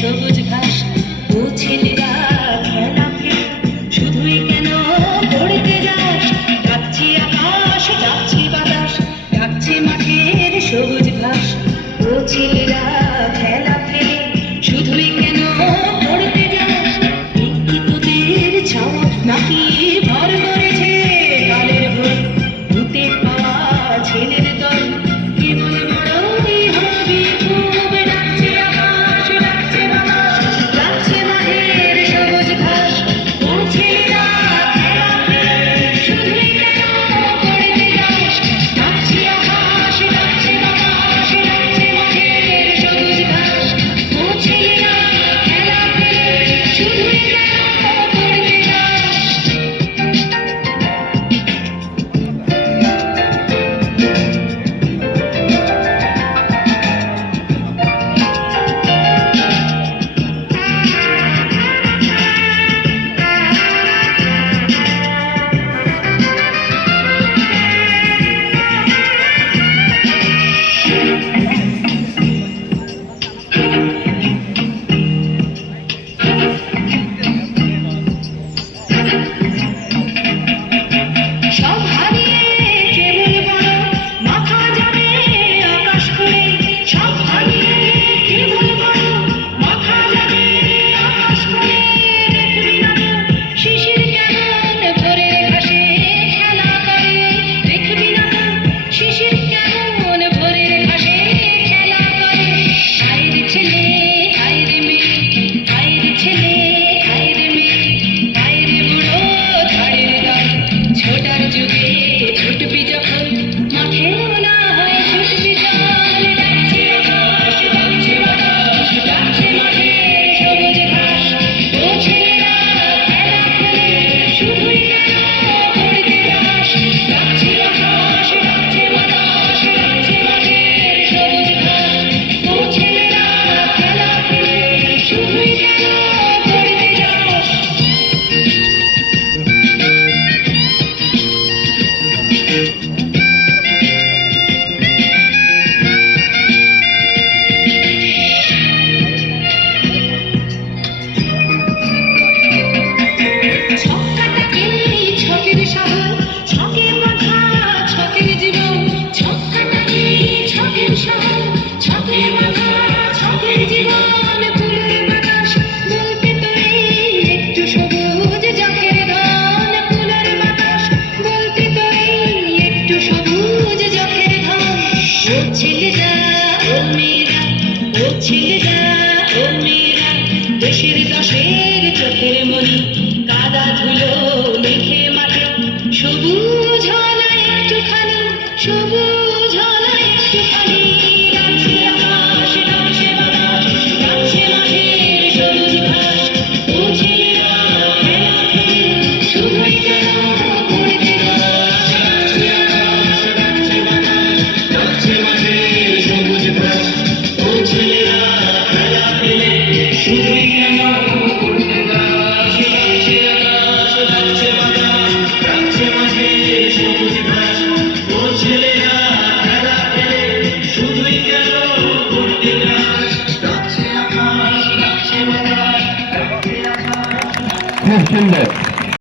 সবুজ ঘাস ও ছেলেরা খেলা খেলে শুধুই কেন পড়তে যাস? ডাকছি আকাশ, ডাকছি বাতাস, ডাকছে মাঠের সবুজ ঘাস ও ছেলেরা খেলা খেলে শুধুই কেন পড়তে যাস? কি তোদের ছাওয়া নাকি ভর করেছে কালের ভোর? ভূতে পাওয়া ছেলের দল কেবল বড়ই হবি খুব। ডাকছে আকাশ, ডাকছে বাতাস, ডাকছে মাঠের সবুজ ঘাস ও ছেলেরা খেলা খেলে শুধুই কেন পড়তে যাস? ডাকছে আকাশ, ডাকছে বাতাস, ডাকছে মাঠের সবুজ ঘাস ও ছেলেরা খেলা খেলে শুধুই কেন পড়তে যাস? সব হারিয়ে কেবল বড় মাথা যাবে আকাশ করে। সব হারিয়ে কেবল বড় মাথা যাবে আকাশ করে। দেখবি না তো শিশির কেমন ভোরের ঘাসে খেলা করে? দেখবি না তো শিশির কেমন ভোরের ঘাসে খেলা করে? আইরে ছেলে আইরে মেয়ে, আইরে ছেলে আইরে মেয়ে, আইরে বুড়ো ধারের দল। ছোটার যুগে ছুটবি যখন মাঠেও না হয় ছুটবি চল। ডাকছে আকাশ, ডাকছে বাতাস, ডাকছে মাঠের সবুজ ঘাস ও ছেলেরা খেলা খেলে শুধুই কেন পড়তে যাস? ডাকছে আকাশ, ডাকছে বাতাস, ডাকছে মাঠের সবুজ ঘাস ও ছেলেরা খেলা খেলে শুধুই কেন পড়তে যাস? ছক্কাটাকে ছকের শহর, ছকে বাঁধা ছকের জীবন। ছক্কাটাকে ছকের শহর, ছকে বাঁধা ছকের জীবন। ফুলের বাতাস বলতে তো এই একটু সবুজ যখের ধন। ফুলের বাতাস বলতে তো এই একটু সবুজ যখের ধন। ও ছেলেরা ও মেয়েরা, ও ছেলেরা ও মেয়েরা, দেশের দশের চোখের মনি কাদা ধুলো মেখে মাঠে। সবুজ হলো একটুখানি, সবুজ হলো একটুখানি। ডাকছে আকাশ, ডাকছে বাতাস, ডাকছে মাঠের সবুজ ঘাস ও ছেলেরা খেলা খেলে শুধুই কেন পড়তে যাস? ডাকছে আকাশ, ডাকছে বাতাস, ডাকছে মাঠের সবুজ ঘাস ও ছেলেরা খেলা খেলে শুধুই কেন পড়তে যাস? ডাকছে আকাশ, ডাকছে বাতাস, ডাকছে মাঠের সবুজ ঘাস ও ছেলেরা খেলা খেলে শুধুই কেন পড়তে যাস? ডাকছে আকাশ, ডাকছে বাতাস, ডাকছে আকাশ। খুব সুন্দর।